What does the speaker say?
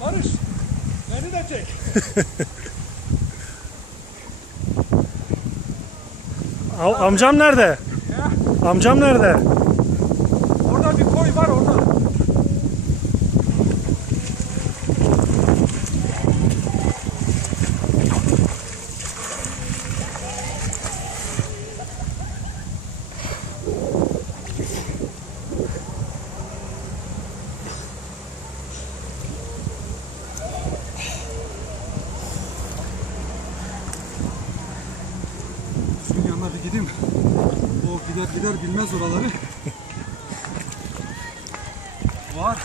Barış, beni de çek. Amcam nerede? Ya, Amcam nerede? orada bir koy var orada. Suyun yanına bir gideyim. O gider bilmez oraları. Var.